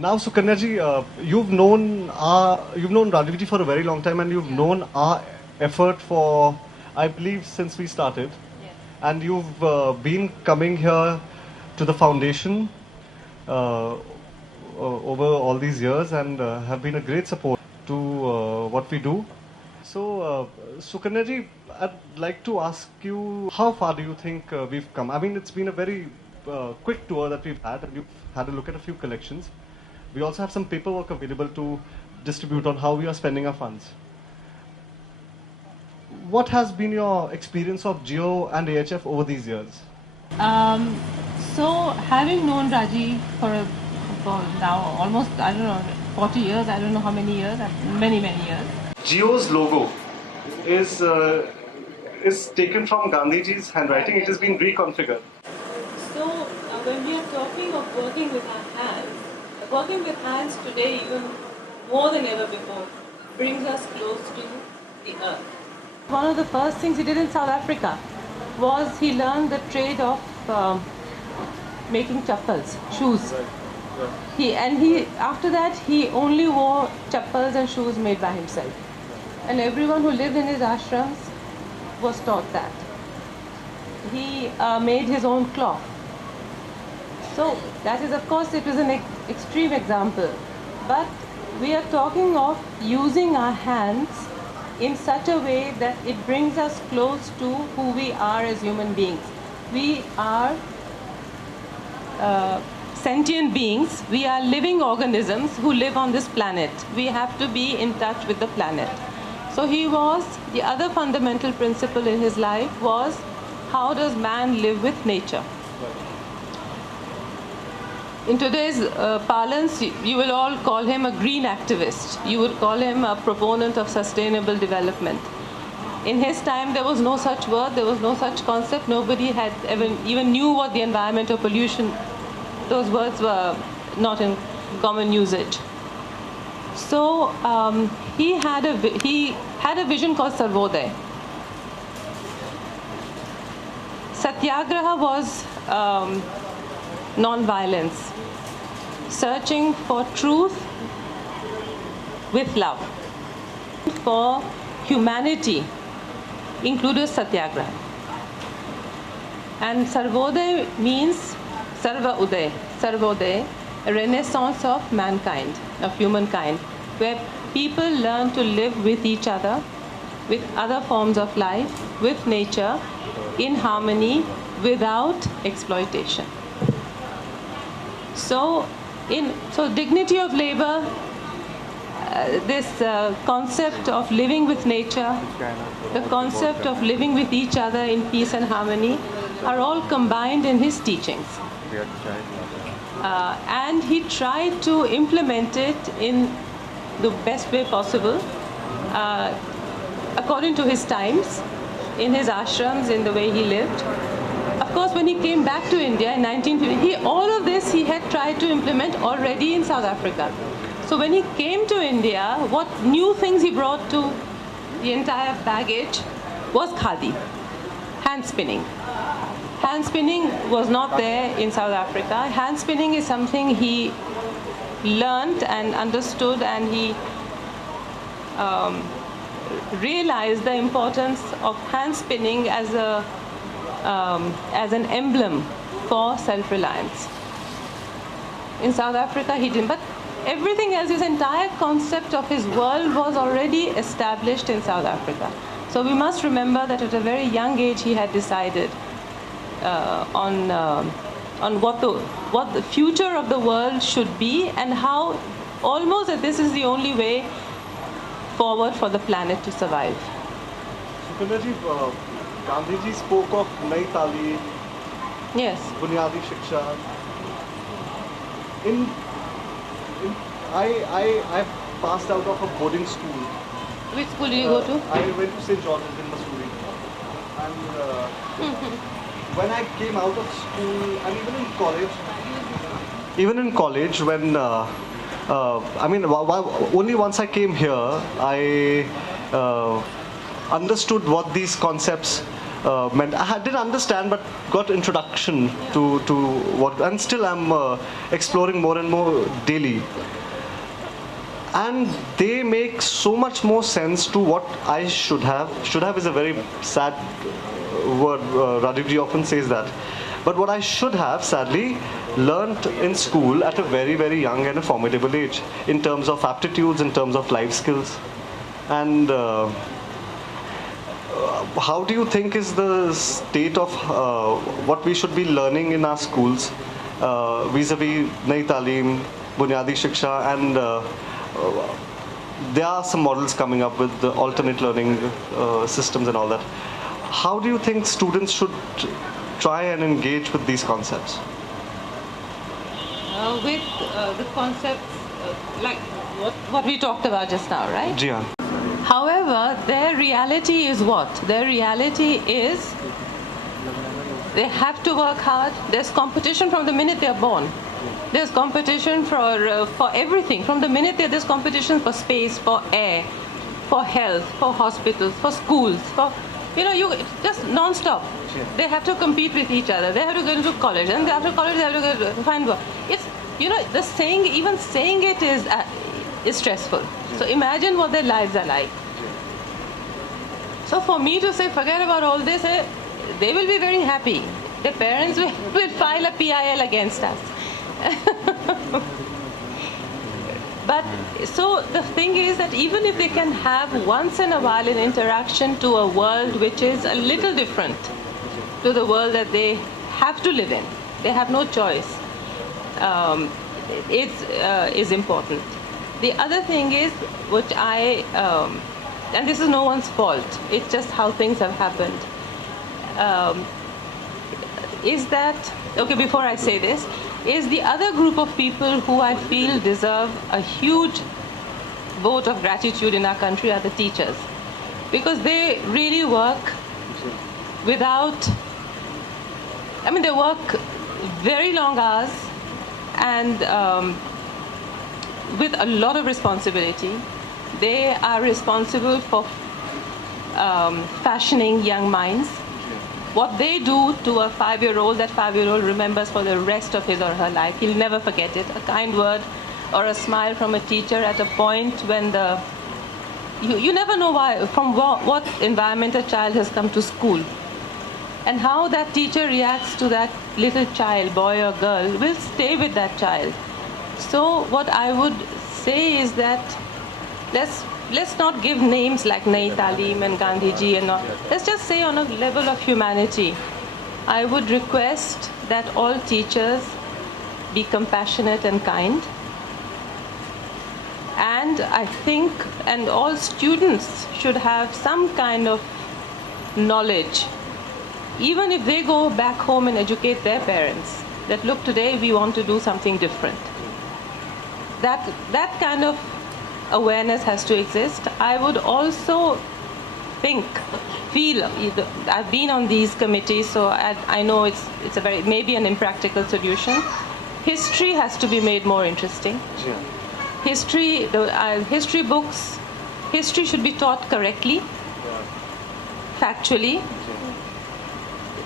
Now, Sukanya ji, you've known Rajeev ji for a very long time, and you've known our effort for, I believe, since we started. Yes. And you've been coming here to the foundation over all these years, and have been a great support to what we do. So, Sukanya ji, I'd like to ask you, how far do you think we've come? I mean, it's been a very quick tour that we've had, and you've had a look at a few collections. We also have some paperwork available to distribute on how we are spending our funds. What has been your experience of Jiyo and AHF over these years? So having known Raji for now almost, I don't know, 40 years, I don't know how many years, many years. Jiyo's logo is taken from Gandhiji's handwriting. It has been reconfigured. So when we are talking of working with our hands, working with hands today even more than ever before brings us close to the earth. One of the first things he did in South Africa was he learned the trade of making chappals, shoes. Right. After that he only wore chappals and shoes made by himself. And everyone who lived in his ashrams was taught that. He made his own cloth. So that is, of course, it was an extreme example. But we are talking of using our hands in such a way that it brings us close to who we are as human beings. We are sentient beings. We are living organisms who live on this planet. We have to be in touch with the planet. So the other fundamental principle in his life was, how does man live with nature? In today's parlance, you will all call him a green activist. You would call him a proponent of sustainable development. In his time, there was no such word, there was no such concept. Nobody had even knew what the environment or pollution, those words were not in common usage. So he had a vision called Sarvodaya. Satyagraha was non-violence, searching for truth with love. For humanity included Satyagraha. And Sarvodaya means Sarva Uday, Sarvodaya, a renaissance of mankind, of humankind, where people learn to live with each other, with other forms of life, with nature, in harmony, without exploitation. So dignity of labor, this concept of living with nature, the concept of living with each other in peace and harmony are all combined in his teachings. And he tried to implement it in the best way possible, according to his times, in his ashrams, in the way he lived. Of course, when he came back to India in 1950, all of this he had tried to implement already in South Africa. So when he came to India, what new things he brought to the entire baggage was Khadi, hand spinning. Hand spinning was not there in South Africa. Hand spinning is something he learned and understood, and he realized the importance of hand spinning as an emblem for self-reliance. In South Africa he didn't, but everything else, his entire concept of his world was already established in South Africa. So we must remember that at a very young age he had decided on what the future of the world should be, and how almost that this is the only way forward for the planet to survive. Sukanya ji, Gandhiji spoke of Nai Talim, Yes. Bunyadi Shiksha. I passed out of a boarding school. Which school did you go to? I went to St. George's in Missouri. And when I came out of school, and even in college, when only once I came here, I understood what these concepts I did understand, but got introduction to what, and still I'm exploring more and more daily. And they make so much more sense to what I should have. Should have is a very sad word. Rajeev ji often says that. But what I should have, sadly, learnt in school at a very, very young and a formidable age, in terms of aptitudes, in terms of life skills. And how do you think is the state of what we should be learning in our schools vis-a-vis Nayi Taaleem, Bunyadi Shiksha, and there are some models coming up with the alternate learning systems and all that. How do you think students should try and engage with these concepts? With the concepts like what we talked about just now, right? Jiyo. However, their reality is what? Their reality is they have to work hard. There's competition from the minute they're born. There's competition for everything. From the minute there's competition for space, for air, for health, for hospitals, for schools, for you just non-stop. They have to compete with each other. They have to go into college, and after college they have to go to find work. It's the saying, even saying it is stressful. So imagine what their lives are like. So for me to say forget about all this, they will be very happy. Their parents will file a PIL against us. But so the thing is that even if they can have once in a while an interaction to a world which is a little different to the world that they have to live in, they have no choice, is important. The other thing is, which and this is no one's fault, it's just how things have happened, is that, okay, before I say this, is the other group of people who I feel deserve a huge vote of gratitude in our country are the teachers. Because they really work without, they work very long hours and with a lot of responsibility. They are responsible for fashioning young minds. What they do to a 5-year-old, that 5-year-old remembers for the rest of his or her life. He'll never forget it. A kind word or a smile from a teacher at a point when you never know why, from what environment a child has come to school. And how that teacher reacts to that little child, boy or girl, will stay with that child. So what I would say is that let's not give names like Nayi Taaleem and Gandhi ji and all. Let's just say on a level of humanity, I would request that all teachers be compassionate and kind. And I think, and all students should have some kind of knowledge, even if they go back home and educate their parents, that look, today we want to do something different. That kind of awareness has to exist. I would also feel, I've been on these committees, so I know it's a very, maybe an impractical solution. History has to be made more interesting. Yeah. History books, history should be taught correctly, factually.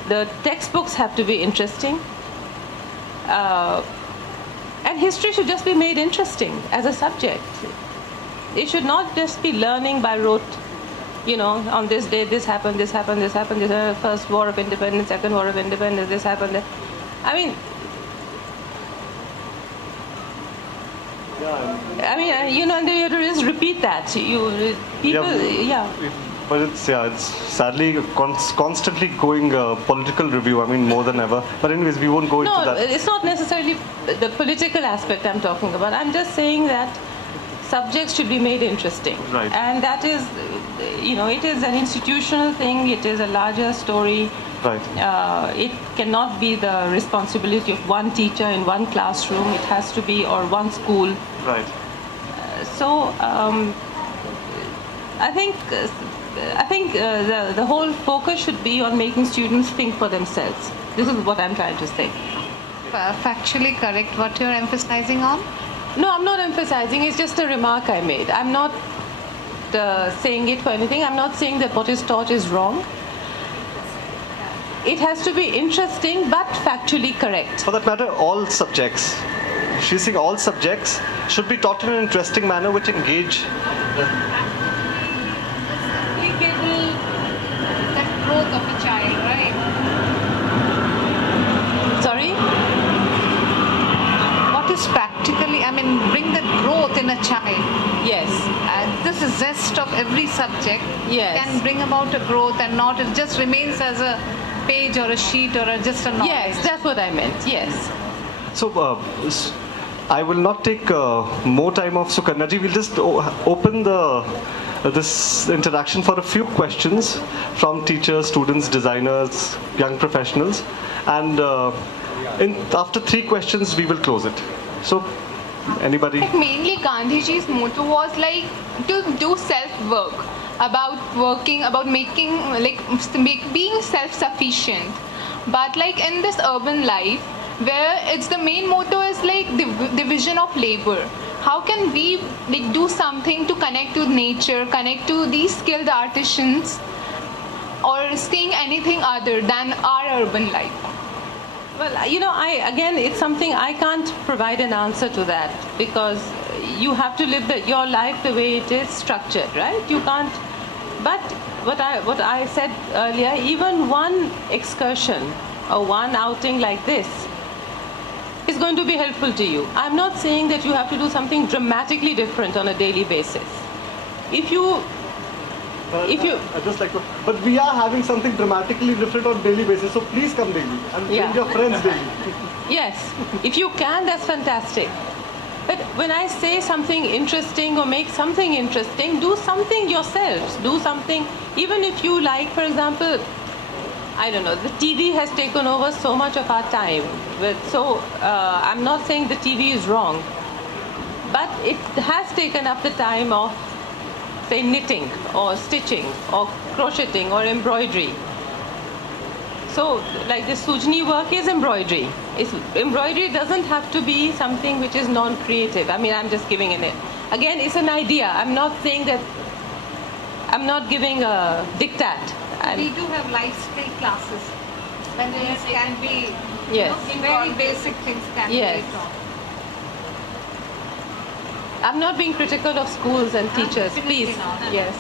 The textbooks have to be interesting. And history should just be made interesting as a subject. It should not just be learning by rote, on this day this happened, this happened, this happened, this first war of independence, second war of independence, this happened. And then you have to just repeat that. But it's sadly constantly going political review. More than ever. But anyways, we won't go into that. No, it's not necessarily the political aspect I'm talking about. I'm just saying that subjects should be made interesting. Right. And that is, it is an institutional thing. It is a larger story. Right. It cannot be the responsibility of one teacher in one classroom. It has to be, or one school. Right. I think the whole focus should be on making students think for themselves. This is what I'm trying to say. Factually correct what you're emphasizing on? No, I'm not emphasizing. It's just a remark I made. I'm not saying it for anything. I'm not saying that what is taught is wrong. it has to be interesting but factually correct. For that matter, all subjects. She's saying all subjects should be taught in an interesting manner which engage. Applicable, that growth of a child, right? Sorry? What is practically, bring that growth in a child. Yes. This is zest of every subject. Yes. Can bring about a growth and not, it just remains as a page or a sheet or just a knowledge. Yes, that's what I meant. Yes. So, I will not take more time of Sukanya ji. We'll just open this interaction for a few questions from teachers, students, designers, young professionals. And after 3 questions, we will close it. So, anybody? Mainly Gandhiji's motto was like to do self-work, about working, about making, being self-sufficient. But like in this urban life, where it's the main motto is like the division of labor. How can we do something to connect to nature, connect to these skilled artisans, or seeing anything other than our urban life? Well, again, it's something I can't provide an answer to that, because you have to live your life the way it is structured, right? You can't. But what I said earlier, even one excursion or one outing like this is going to be helpful to you. I'm not saying that you have to do something dramatically different on a daily basis. If you I just like to, but we are having something dramatically different on daily basis, so please come daily and bring your friends daily. Yes, if you can, that's fantastic. But when I say something interesting or make something interesting, do something yourselves. Do something, even if you like, for example, I don't know, the TV has taken over so much of our time. I'm not saying the TV is wrong, but it has taken up the time of, say, knitting or stitching or crocheting or embroidery. So, like the Sujni work is embroidery. Embroidery doesn't have to be something which is non-creative. I'm just giving it. Again, it's an idea. I'm not saying that, I'm not giving a diktat. We do have lifestyle classes. And these can be, Yes. very basic things can be Yes. taught. I'm not being critical of schools and teachers, Absolutely please. not. Yes.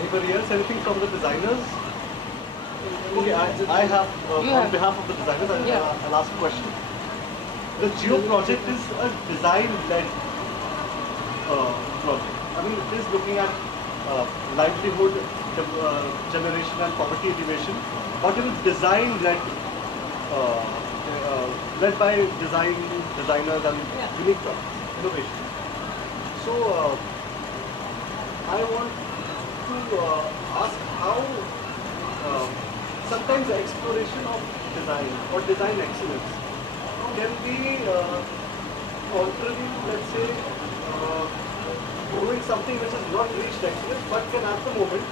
Anybody else? Anything from the designers? Okay, I have, on behalf of the designers, I'll ask a question. The Jiyo project is a design-led project. It is looking at livelihood generation and poverty elimination, but it is design-led, led by designers and unique innovation. So, I want to ask how sometimes the exploration of design or design excellence can be contrary, let's say, doing something which has not reached excellence but can at the moment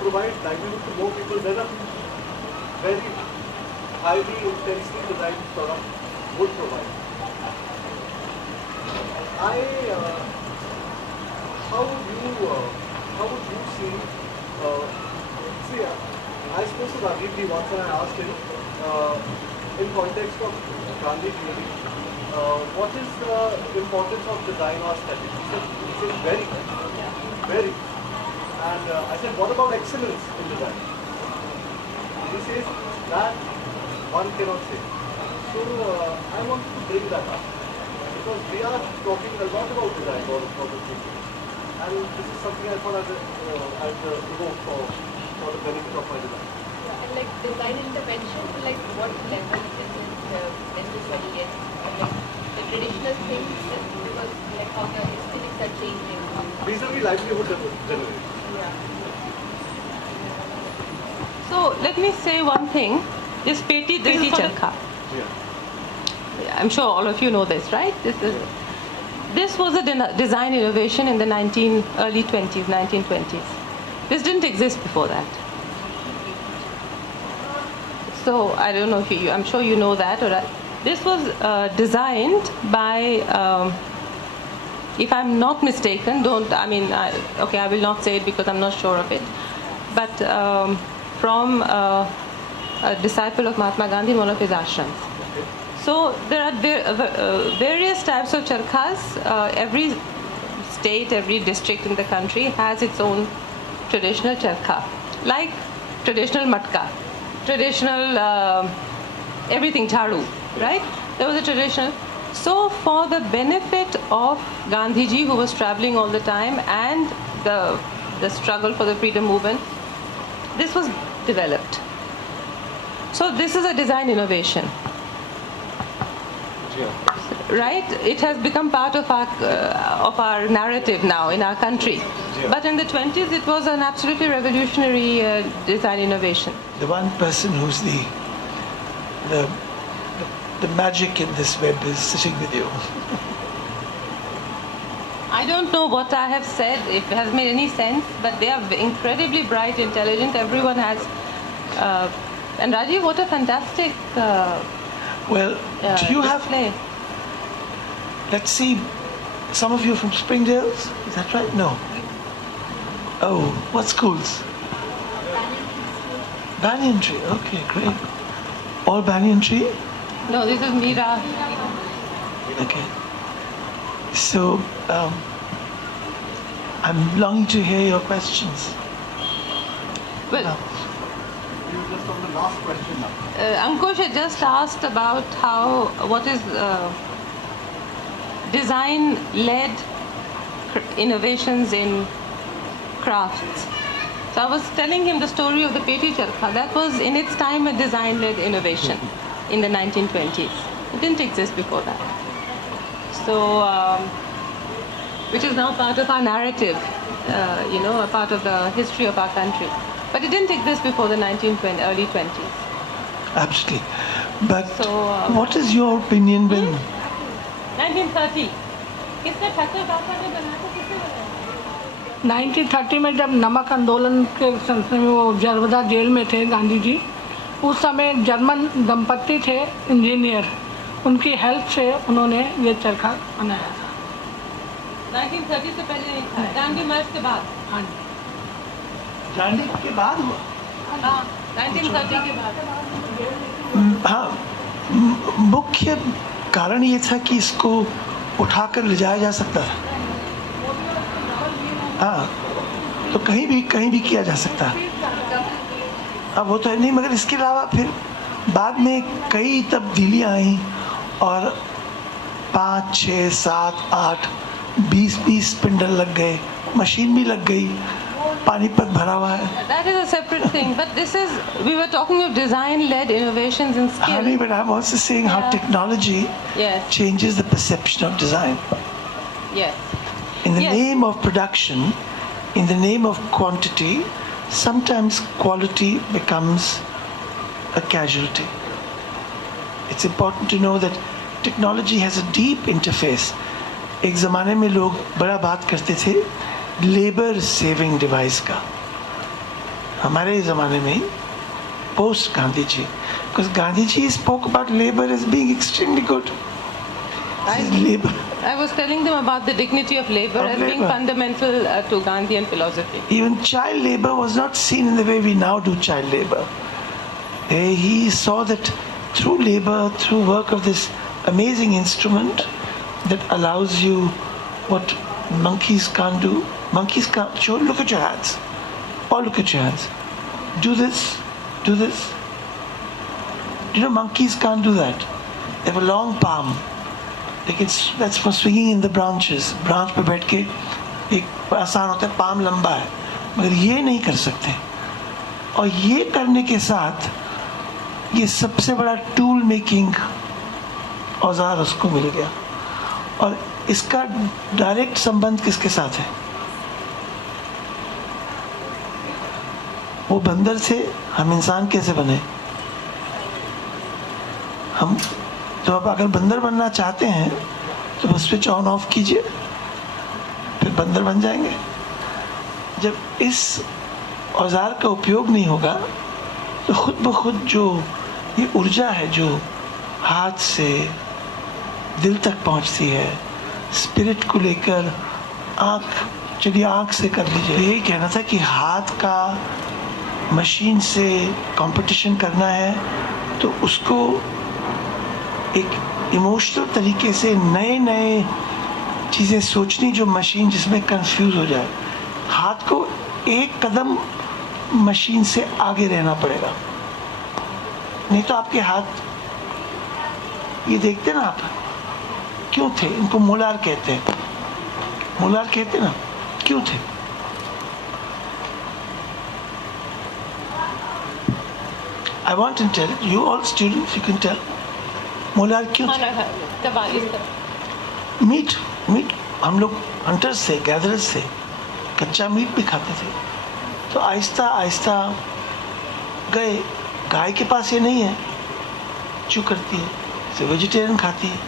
provide livelihood to more people than a very highly intensely designed product would provide. How would you see, I spoke to Rajeev once and I asked him, in context of Gandhi, what is the importance of design or aesthetics? He said very, very. And I said, what about excellence in design? He says that one cannot say. So I wanted to bring that up because we are talking a lot about design or the thinking. And this is something I thought I'd provoke for the benefit of my design. Yeah, and like design intervention, like what level is it in this study yet? Like the traditional things, because like how the aesthetics are changing. These are the livelihood generation. Yeah. So let me say one thing. This Peti Charkha. Yeah. I'm sure all of you know this, right? This was a design innovation in the early 1920s. This didn't exist before that. So I don't know if I'm sure you know that. This was designed by, if I'm not mistaken, I will not say it because I'm not sure of it. But from a disciple of Mahatma Gandhi in one of his ashrams. So there are various types of charkhas. Every state, every district in the country has its own traditional charkha, like traditional matka, traditional everything, charu, right? There was a traditional. So for the benefit of Gandhiji, who was traveling all the time, and the struggle for the freedom movement, this was developed. So this is a design innovation. Right? It has become part of our narrative now in our country. But in the 20s, it was an absolutely revolutionary design innovation. The one person who's the magic in this web is sitting with you. I don't know what I have said, if it has made any sense, but they are incredibly bright, intelligent. Everyone has. And Rajeev, what a fantastic do you display. Let's see, some of you from Springdale's, is that right? No. Oh, what schools? Banyan Tree, okay, great. All Banyan Tree? No, this is Mira. Okay. So, I'm longing to hear your questions. Well, Just on the last question now. Ankush had just asked about what is design-led innovations in crafts. So I was telling him the story of the Peti Charkha. That was in its time a design-led innovation in the 1920s. It didn't exist before that. So, which is now part of our narrative, a part of the history of our country. But it didn't exist before the early 20s. Absolutely. But So, what is your opinion when 1930. किसने ठाकुर बाबा ने बनाया था, किसने बनाया? 1930 में जब नमक आंदोलन के सिलसिले में वो जरवदा जेल में थे गांधी जी, उस समय जर्मन दंपत्ति थे इंजीनियर, उनकी हेल्प से उन्होंने ये चरखा बनाया था। 1930 से पहले नहीं था, गांधी मार्च के बाद। हाँ जी, गांधी के बाद हुआ? हाँ, 1930 के बाद। हाँ, मुख्य कारण ये था कि इसको उठाकर ले जाया जा सकता था। हाँ, तो कहीं भी किया जा सकता है। हाँ, वो तो है नहीं, मगर इसके अलावा फिर बाद में कई तब्दीलियाँ आई और 5, 6, 7, 8, 20 स्पिंडल लग गए, मशीन भी लग गई, पानीपत भरा हुआ है। That is a separate thing, but this is, we were talking of design-led innovations in skill. हाँ, नहीं, but I'm also saying how technology changes the perception of design. Yes. In the name of production, in the name of quantity, sometimes quality becomes a casualty. It's important to know that technology has a deep interface. एक ज़माने में लोग बड़ा बात करते थे labour saving device का। हमारे ज़माने में post Gandhi ji, because Gandhi ji spoke about labor as being extremely good. I was telling them about the dignity of labor as being fundamental to Gandhian philosophy. Even child labor was not seen in the way we now do child labor. He saw that through labor, through work of this amazing instrument that allows you what monkeys can't do. Monkeys can't. Sure, look at your hands. Or look at your hands. Do this. Do this. You know, monkeys can't do that. They have a long palm. That's for swinging in the branches. Branch पे बैठ के एक आसान होता है, palm लंबा है, मगर ये नहीं कर सकते। और ये करने के साथ ये सबसे बड़ा टूल मेकिंग औजार उसको मिल गया। और इसका डायरेक्ट संबंध किसके साथ है? वो बंदर से हम इंसान कैसे बने? हम तो अब अगर बंदर बनना चाहते हैं तो बस स्विच ऑन ऑफ कीजिए, फिर बंदर बन जाएंगे। जब इस औजार का उपयोग नहीं होगा तो खुद ब खुद जो ये ऊर्जा है जो हाथ से दिल तक पहुंचती है, स्पिरिट को लेकर आँख, चलिए आँख से कर लीजिए। यही कहना था कि हाथ का मशीन से कंपटीशन करना है तो उसको एक इमोशनल तरीके से नए नए चीज़ें सोचनी जो मशीन जिसमें कंफ्यूज हो जाए. हाथ को एक कदम मशीन से आगे रहना पड़ेगा, नहीं तो आपके हाथ, ये देखते ना आप, क्यों थे? इनको मोलार कहते हैं. मोलार कहते ना, क्यों थे? I want to tell you all students, you can tell. Molar क्यों थे? मीट हम लोग हंटर्स थे, गैदरर्स थे, कच्चा मीट भी खाते थे. तो आहिस्ता आहिस्ता गए, गाय के पास ये नहीं है, चू करती है, तो वेजिटेरियन खाती है.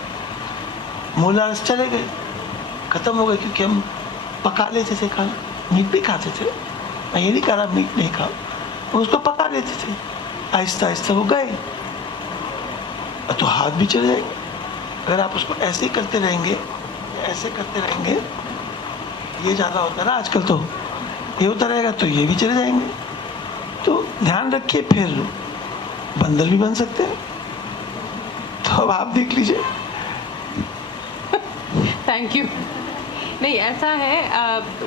मोलार्स चले गए, ख़त्म हो गए, क्योंकि हम पका लेते थे खाना. मीट भी खाते थे, मैं ये नहीं कह रहा मीट नहीं खाओ, उसको पका लेते थे. आहिस्ता आहिस्ता वो गए, तो हाथ भी चले जाएंगे. अगर आप उसको ऐसे ही करते रहेंगे, ऐसे करते रहेंगे, ये ज़्यादा होता है ना आजकल, तो ये होता रहेगा तो ये भी चले जाएंगे. तो ध्यान रखिए, फिर बंदर भी बन सकते हैं. तो अब आप देख लीजिए. Thank you. नहीं, ऐसा है,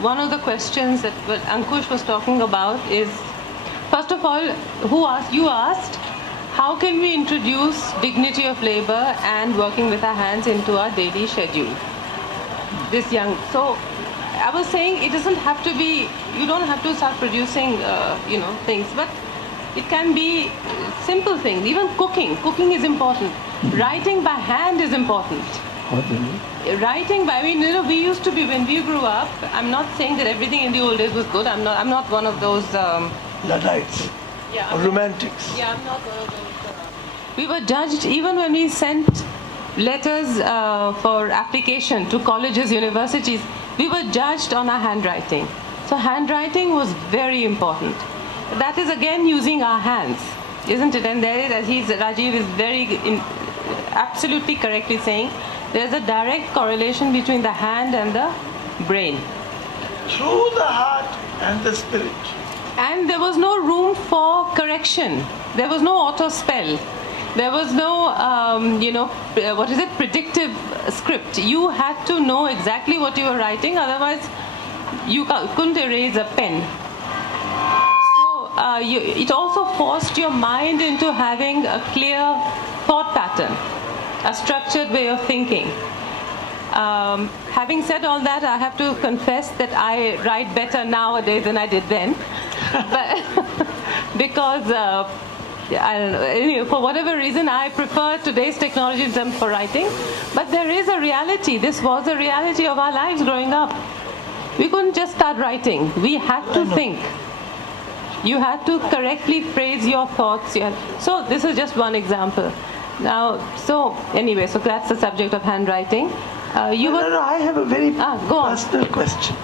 one of the questions that Ankush was talking about is, first of all, who asked, you asked, how can we introduce dignity of labor and working with our hands into our daily schedule? This young, so I was saying it doesn't have to be, you don't have to start producing, things, but it can be simple things. Even cooking is important. Writing by hand is important. Writing by, we used to be, when we grew up, I'm not saying that everything in the old days was good. I'm not one of those Luddites, or romantics. Yeah, I'm not one of those. We were judged even when we sent letters for application to colleges, universities. We were judged on our handwriting. So handwriting was very important. That is again using our hands, isn't it? And there is, Rajeev is absolutely correctly saying, there's a direct correlation between the hand and the brain. Through the heart and the spirit. And there was no room for correction. There was no auto spell. There was no, predictive script. You had to know exactly what you were writing, otherwise you couldn't erase a pen. So it also forced your mind into having a clear thought pattern, a structured way of thinking. Having said all that, I have to confess that I write better nowadays than I did then. But because I don't know, anyway, for whatever reason, I prefer today's technology in terms for writing. But there is a reality. This was a reality of our lives growing up. We couldn't just start writing. We had to think. You had to correctly phrase your thoughts. So this is just one example. Now, so that's the subject of handwriting. No, I have a very personal question.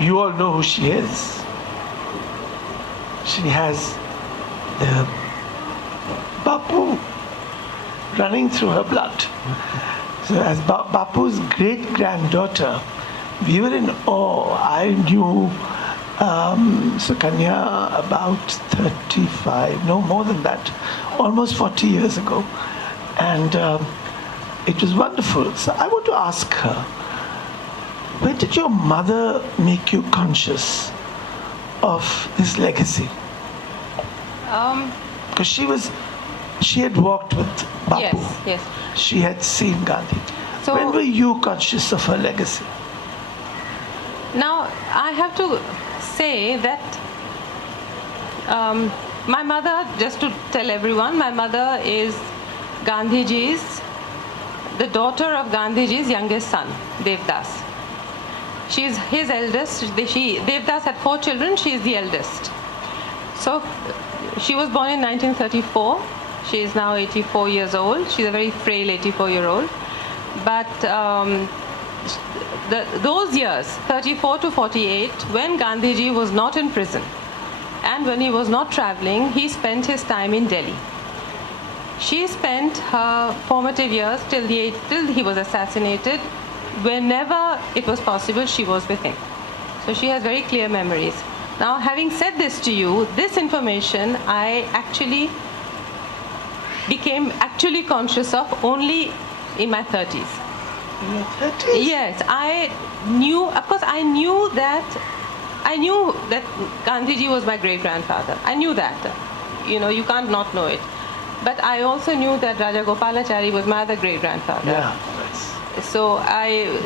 You all know who she is. She has the Bapu running through her blood. So as Bapu's great-granddaughter, we were in awe. I knew Sukanya about 35, no more than that, almost 40 years ago. And it was wonderful. So I want to ask her, when did your mother make you conscious of this legacy? Because she had walked with Bapu. Yes. She had seen Gandhi. So, when were you conscious of her legacy? Now, I have to say that my mother, just to tell everyone, my mother is Gandhiji's, the daughter of Gandhiji's youngest son, Devdas. She is his eldest. Devdas had 4 children. She is the eldest. So she was born in 1934. She is now 84 years old. She's a very frail 84-year-old. But those years, 34 to 48, when Gandhiji was not in prison and when he was not traveling, he spent his time in Delhi. She spent her formative years till he was assassinated. Whenever it was possible, she was with him. So she has very clear memories. Now, having said this to you, this information I actually became conscious of only in my 30s. In your 30s? Yes, I knew, of course, I knew that Gandhiji was my great-grandfather. I knew that. You know, you can't not know it. But I also knew that Raja Gopalachari was my other great-grandfather. Yeah. So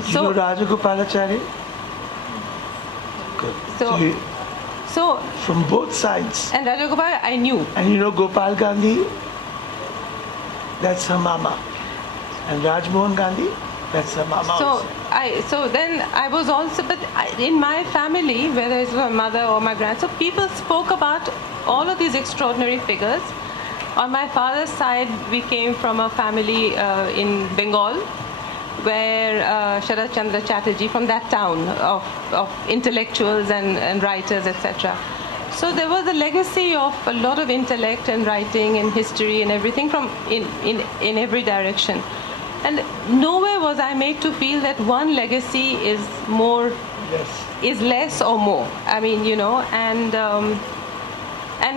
You know Raja Gopalachari? Good. So from both sides. And Raja Gopal, I knew. And you know Gopal Gandhi? That's her mama. And Rajmohan Gandhi? That's her mama also. So then I was also, but in my family, whether it's my mother or my grandson, so people spoke about all of these extraordinary figures. On my father's side, we came from a family in Bengal, where Sharat Chandra Chatterjee, from that town of intellectuals and writers, etc. So there was a legacy of a lot of intellect and writing and history and everything from in every direction. And nowhere was I made to feel that one legacy is more, is less or more. I mean, you know, and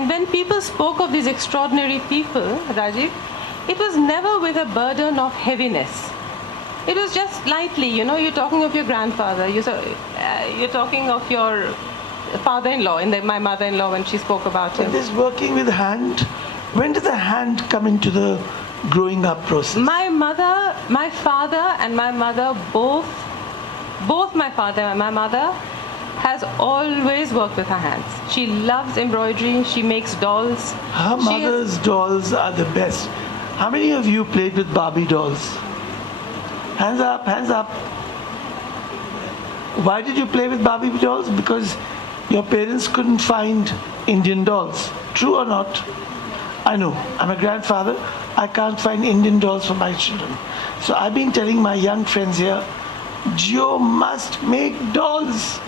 when people spoke of these extraordinary people, Rajeev, it was never with a burden of heaviness. It was just lightly, you know, you're talking of your grandfather, you're talking of your father-in-law, my mother-in-law when she spoke about him. But this working with hand, when did the hand come into the growing up process? My father and my mother, both my father and my mother has always worked with her hands. She loves embroidery, she makes dolls. Her mother's dolls are the best. How many of you played with Barbie dolls? Hands up, hands up. Why did you play with Barbie dolls? Because your parents couldn't find Indian dolls. True or not? I know. I'm a grandfather. I can't find Indian dolls for my children. So I've been telling my young friends here, Jiyo must make dolls.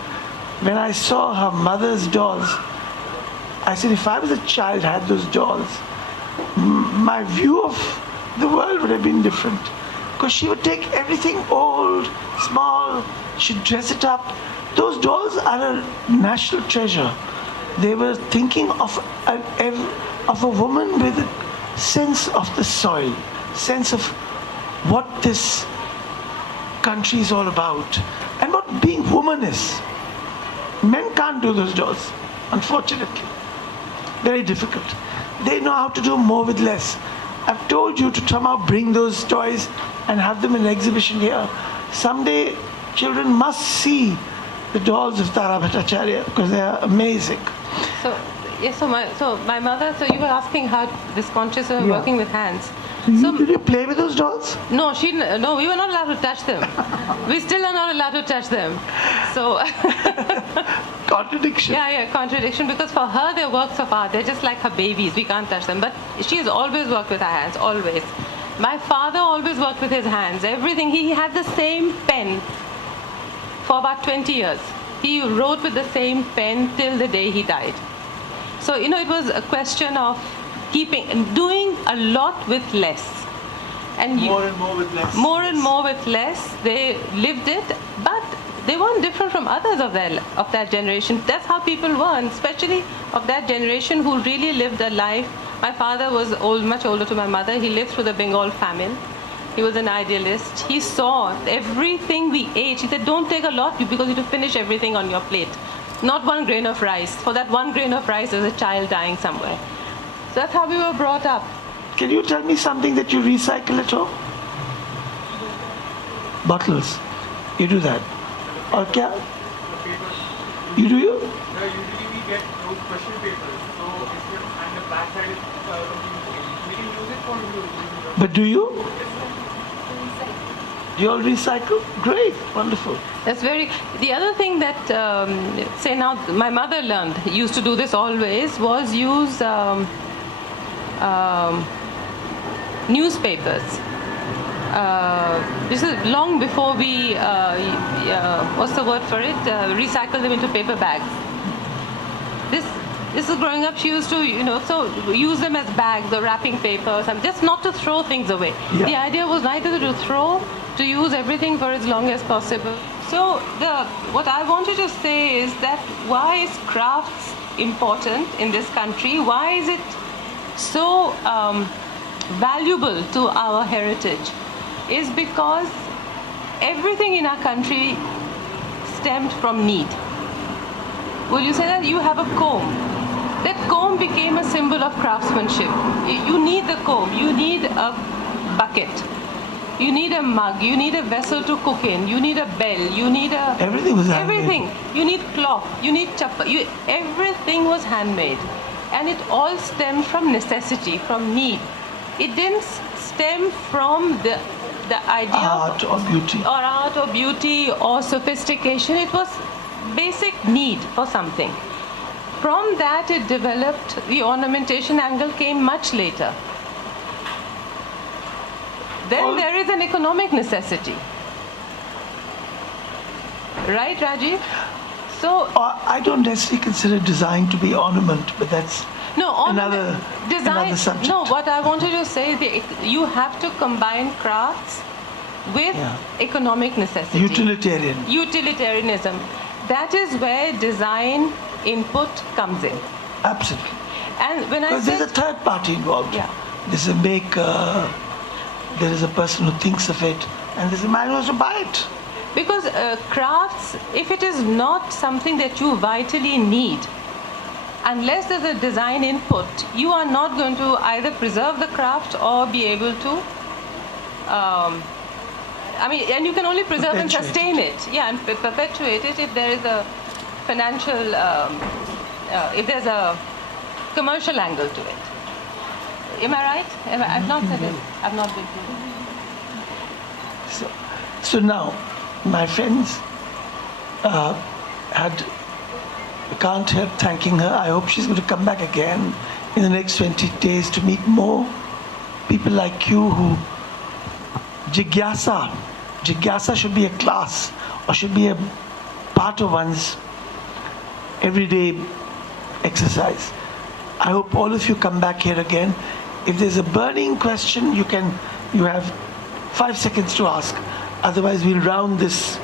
When I saw her mother's dolls, I said, if I was a child, had those dolls, my view of the world would have been different. Because she would take everything old, small, she'd dress it up. Those dolls are a national treasure. They were thinking of a woman with a sense of the soil, sense of what this country is all about, and what being woman is. Men can't do those dolls, unfortunately. Very difficult. They know how to do more with less. I've told you to somehow bring those toys and have them in an exhibition here. Someday, children must see the dolls of Tara Bhattacharya because they are amazing. So, yes, so my mother, so you were asking how this conscious of working with hands. Did you play with those dolls? No, no, we were not allowed to touch them. We still are not allowed to touch them. So contradiction. Yeah, contradiction, because for her they're works of art. They're just like her babies. We can't touch them. But she has always worked with her hands, always. My father always worked with his hands. Everything. He had the same pen for about 20 years. He wrote with the same pen till the day he died. So, you know, it was a question of doing a lot with less. And more and more with less. More and more with less. They lived it, but they weren't different from others of that generation. That's how people were, and especially of that generation who really lived a life. My father was much older to my mother. He lived through the Bengal famine. He was an idealist. He saw everything we ate. He said, don't take a lot because you have to finish everything on your plate. Not one grain of rice. For that one grain of rice, there's a child dying somewhere. So that's how we were brought up. Can you tell me something that you recycle at home? Bottles. You do that. Or kya? You do you? Usually we get those question papers. So if you and the back side is we can use it for you. But do you? You all recycle? Great, wonderful. That's the other thing that, say now, my mother used to do this always, was use newspapers. This is long before we, what's the word for it? Recycle them into paper bags. This is growing up, she used to, so use them as bags or wrapping paper or something, just not to throw things away. Yeah. The idea was neither to throw, to use everything for as long as possible. So what I wanted to say is that why is crafts important in this country? Why is it so valuable to our heritage? Is because everything in our country stemmed from need. Will you say that? You have a comb. That comb became a symbol of craftsmanship. You need the comb. You need a bucket. You need a mug. You need a vessel to cook in. You need a bell. You need a... Everything was handmade. Everything. You need cloth. You need chappa. Everything was handmade. And it all stemmed from necessity, from need. It didn't stem from the idea art or beauty. Or art or beauty or sophistication. It was basic need for something. From that it developed, the ornamentation angle came much later. Then there is an economic necessity. Right, Rajeev? So I don't necessarily consider design to be ornament, but that's another subject. No, what I wanted to say is you have to combine crafts with economic necessity. Utilitarianism. That is where design input comes in. Absolutely. And when because there's a third party involved. Yeah. There's a maker, there is a person who thinks of it, and there's a man who has to buy it. Because crafts, if it is not something that you vitally need, unless there's a design input, you are not going to either preserve the craft or be able to and you can only preserve and sustain it. Yeah, and perpetuate it if there is a financial, if there's a commercial angle to it. Am I right? I've not said it. I've not been through. So now, my friends can't help thanking her. I hope she's going to come back again in the next 20 days to meet more people like you who Jigyasa should be a class or should be a part of one's everyday exercise. I hope all of you come back here again. If there's a burning question, you have 5 seconds to ask. Otherwise, we'll round this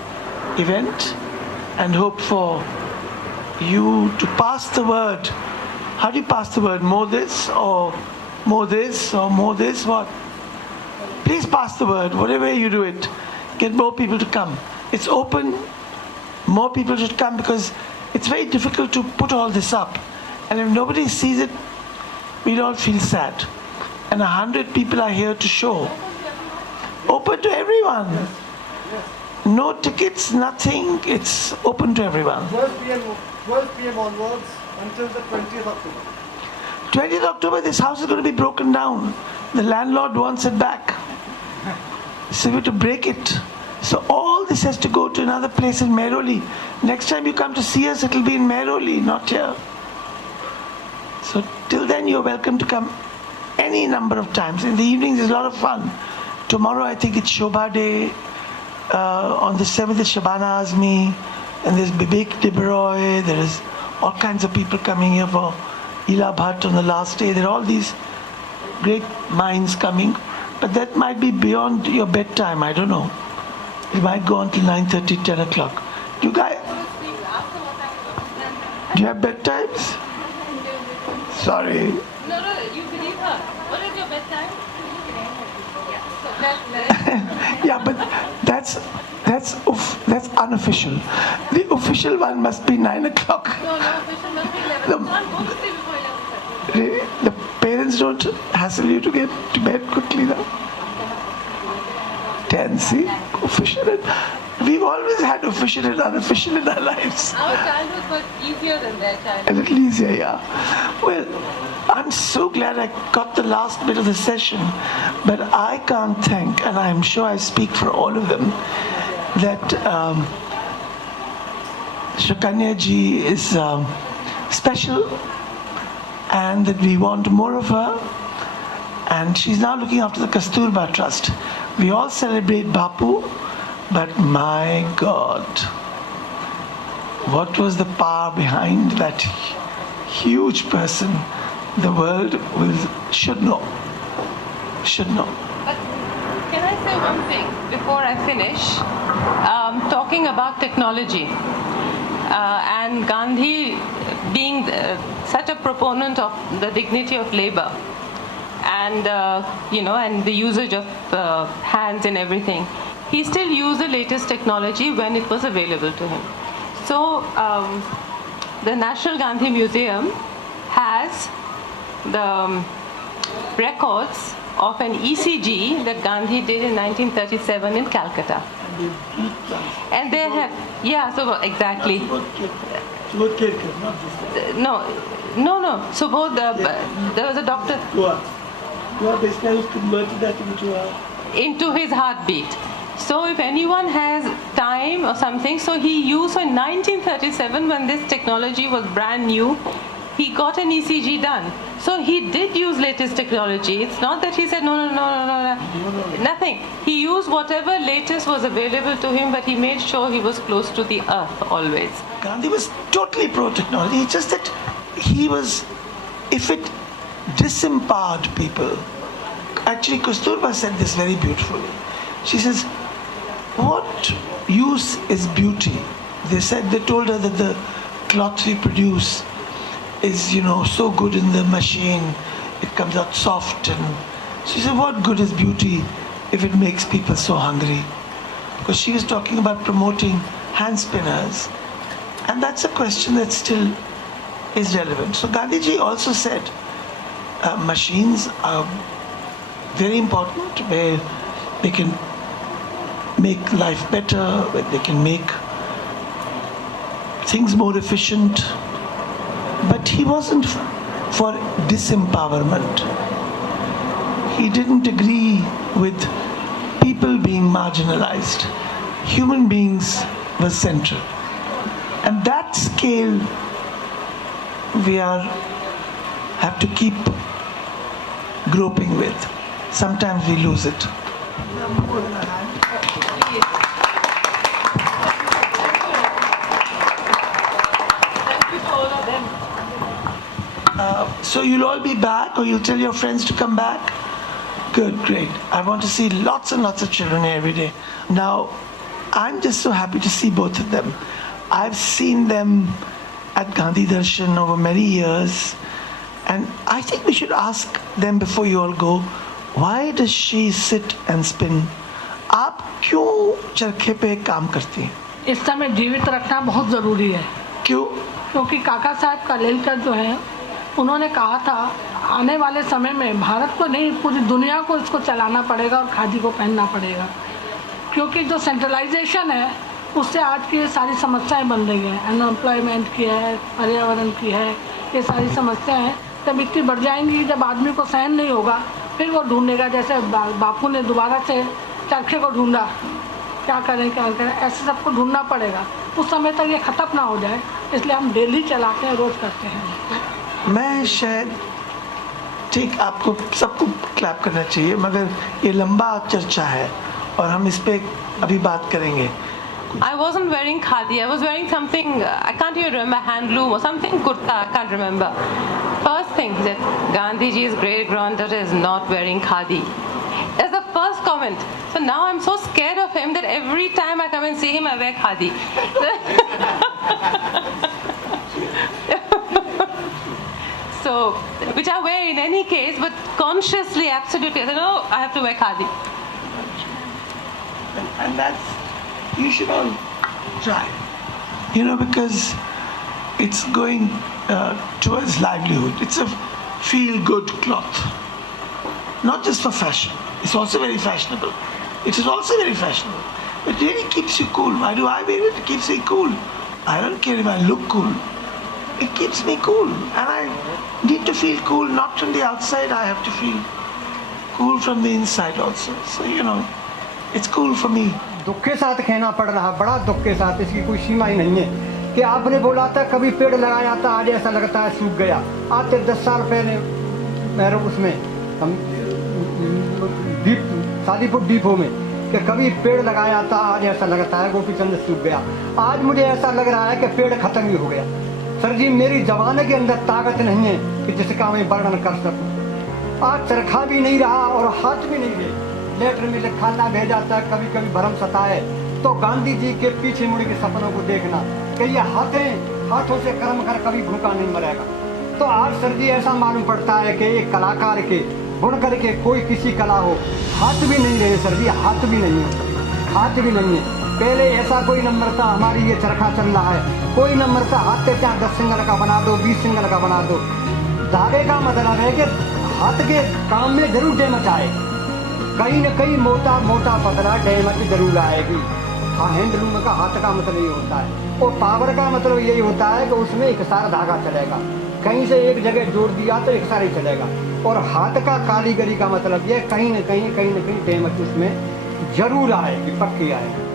event and hope for you to pass the word. How do you pass the word? More this or more this or more this? What? Please pass the word, whatever way you do it. Get more people to come. It's open. More people should come because it's very difficult to put all this up. And if nobody sees it, we'll all feel sad. And 100 people are here to show. Open to everyone. No tickets, nothing. It's open to everyone. 12 p.m. onwards until the 20th October. 20th October, this house is going to be broken down. The landlord wants it back. So we have to break it. So all this has to go to another place in Mehrauli. Next time you come to see us, it will be in Mehrauli, not here. So till then, you're welcome to come any number of times. In the evenings, it's a lot of fun. Tomorrow, I think it's Shobha Day. On the 7th, it's Shabana Azmi. And there's Bibek Deberoy. There is all kinds of people coming here for Ila Bhatt on the last day. There are all these great minds coming. But that might be beyond your bedtime. I don't know. It might go until 9:30, 10 o'clock. Do you guys... Do you have bedtimes? Sorry. No, you believe her. What is your bedtime? Yeah, but that's unofficial. The official one must be 9 o'clock. No, official must be 11. Can't go to sleep before 11:30. The parents don't hassle you to get to bed quickly now. 10, see? Official. We've always had official and unofficial in our lives. Our childhood was easier than their childhood. A little easier, yeah. Well, I'm so glad I got the last bit of the session, but I can't thank, and I'm sure I speak for all of them, that Sukanya ji is special, and that we want more of her. And she's now looking after the Kasturba Trust. We all celebrate Bapu, but my God, what was the power behind that huge person? The world should know. Should know. But can I say say one thing before I finish, talking about technology and Gandhi being such a proponent of the dignity of labor and and the usage of hands and everything. He still used the latest technology when it was available to him. So the National Gandhi Museum has the records of an ECG that Gandhi did in 1937 in Calcutta. And they have, so exactly. No. So both, there was a doctor. Basically, was converted that into his heartbeat. So if anyone has time or something, so he used, so in 1937 when this technology was brand new, he got an ECG done. So he did use latest technology. It's not that he said no, nothing. He used whatever latest was available to him, but he made sure he was close to the earth always. Gandhi was totally pro-technology. It's just that he was, if it disempowered people. Actually, Kasturba said this very beautifully. She says, what use is beauty? They told her that the cloth we produce is, so good in the machine. It comes out soft. And she said, what good is beauty if it makes people so hungry? Because she was talking about promoting hand spinners. And that's a question that still is relevant. So Gandhiji also said, machines are very important, where they can make life better, where they can make things more efficient. But he wasn't for disempowerment. He didn't agree with people being marginalized. Human beings were central. And that scale we have to keep groping with. Sometimes we lose it. So you'll all be back, or you'll tell your friends to come back? Good, great. I want to see lots and lots of children here every day. Now, I'm just so happy to see both of them. I've seen them at Gandhi Darshan over many years, and I think we should ask them before you all go, why does she sit and spin? आप क्यों चरखे पे काम करती हैं? इस समय जीवित रखना बहुत ज़रूरी है. क्यों? क्योंकि काका साहब कालेलकर जो है, उन्होंने कहा था आने वाले समय में भारत को नहीं पूरी दुनिया को इसको चलाना पड़ेगा और खादी को पहनना पड़ेगा. क्योंकि जो सेंट्रलाइजेशन है उससे आज की सारी समस्याएं बन रही हैं. अनएम्प्लॉयमेंट की है, पर्यावरण की है, ये सारी समस्याएं हैं. जब इतनी बढ़ जाएंगी, जब आदमी को सहन नहीं होगा, फिर वो ढूंढेगा. जैसे बापू ने दोबारा से चरखे को ढूंढा, क्या करें, ऐसे सबको ढूंढना पड़ेगा. उस समय तक ये ख़त्म ना हो जाए, इसलिए हम डेली चलाते हैं, रोज़ करते हैं. मैं शायद ठीक, आपको सबको क्लैप करना चाहिए, मगर ये लंबा चर्चा है और हम इस पे अभी बात करेंगे. I wasn't wearing khadi. I was wearing something, I can't even remember, handloom or something, kurta, I can't remember. First thing that Gandhiji's great granddaughter is not wearing khadi. That's the first comment. So now I'm so scared of him that every time I come and see him, I wear khadi. So, which I wear in any case, but consciously, absolutely, I said, no, I have to wear khadi. And that's, you should all try, because it's going towards livelihood. It's a feel-good cloth, not just for fashion. It's also very fashionable. It is also very fashionable. It really keeps you cool. Why do I wear it? It keeps me cool. I don't care if I look cool. It keeps me cool. And I need to feel cool, not from the outside. I have to feel cool from the inside also. So, it's cool for me. दुख के साथ कहना पड़ रहा, बड़ा दुख के साथ, इसकी कोई सीमा ही नहीं है. कि आपने बोला था कभी पेड़ लगाया था, आज ऐसा लगता है सूख गया. आज 10 साल पहले मेरे उसमें हम शादीपुर डिपो में कि कभी पेड़ लगाया था, आज ऐसा लगता है गोपीचंद सूख गया. आज मुझे ऐसा लग रहा है कि पेड़ खत्म ही हो गया. सर जी, मेरी जबान के अंदर ताकत नहीं है कि जिसका मैं वर्णन कर सकूं. आज चरखा भी नहीं रहा और हाथ भी नहीं रहे. लेटर में लिखाना भेजा था, कभी कभी भरम सताए, तो गांधी जी के पीछे मुड़ के सपनों को देखना कि ये हाथों से कर्म कर कभी भूखा नहीं मरेगा। तो आज सर जी ऐसा मालूम पड़ता है कि एक कलाकार के बुन करके कोई किसी कला हो, हाथ भी नहीं रहे सर जी, हाथ भी नहीं है, हाथ भी नहीं है। पहले ऐसा कोई नंबर था, हमारी ये चरखा चल रहा है, कोई नंबर था हाथ के चाहे 10 सिंगल का बना दो, 20 सिंगल का बना दो। धागे का मतलब है कि हाथ के काम में जरूर डेमच आए, कहीं न कहीं मोटा मोटा पतला डेमच जरूर आएगी। हाँ, हैंडलूम का हाथ का मतलब ये होता है, और पावर का मतलब यही होता है कि उसमें एक सारा धागा चलेगा, कहीं से एक जगह जोड़ दिया तो एक सारा ही चलेगा। और हाथ का कारीगरी का मतलब ये कहीं न कहीं डेमच उसमें जरूर आएगी, पक्की आएगी।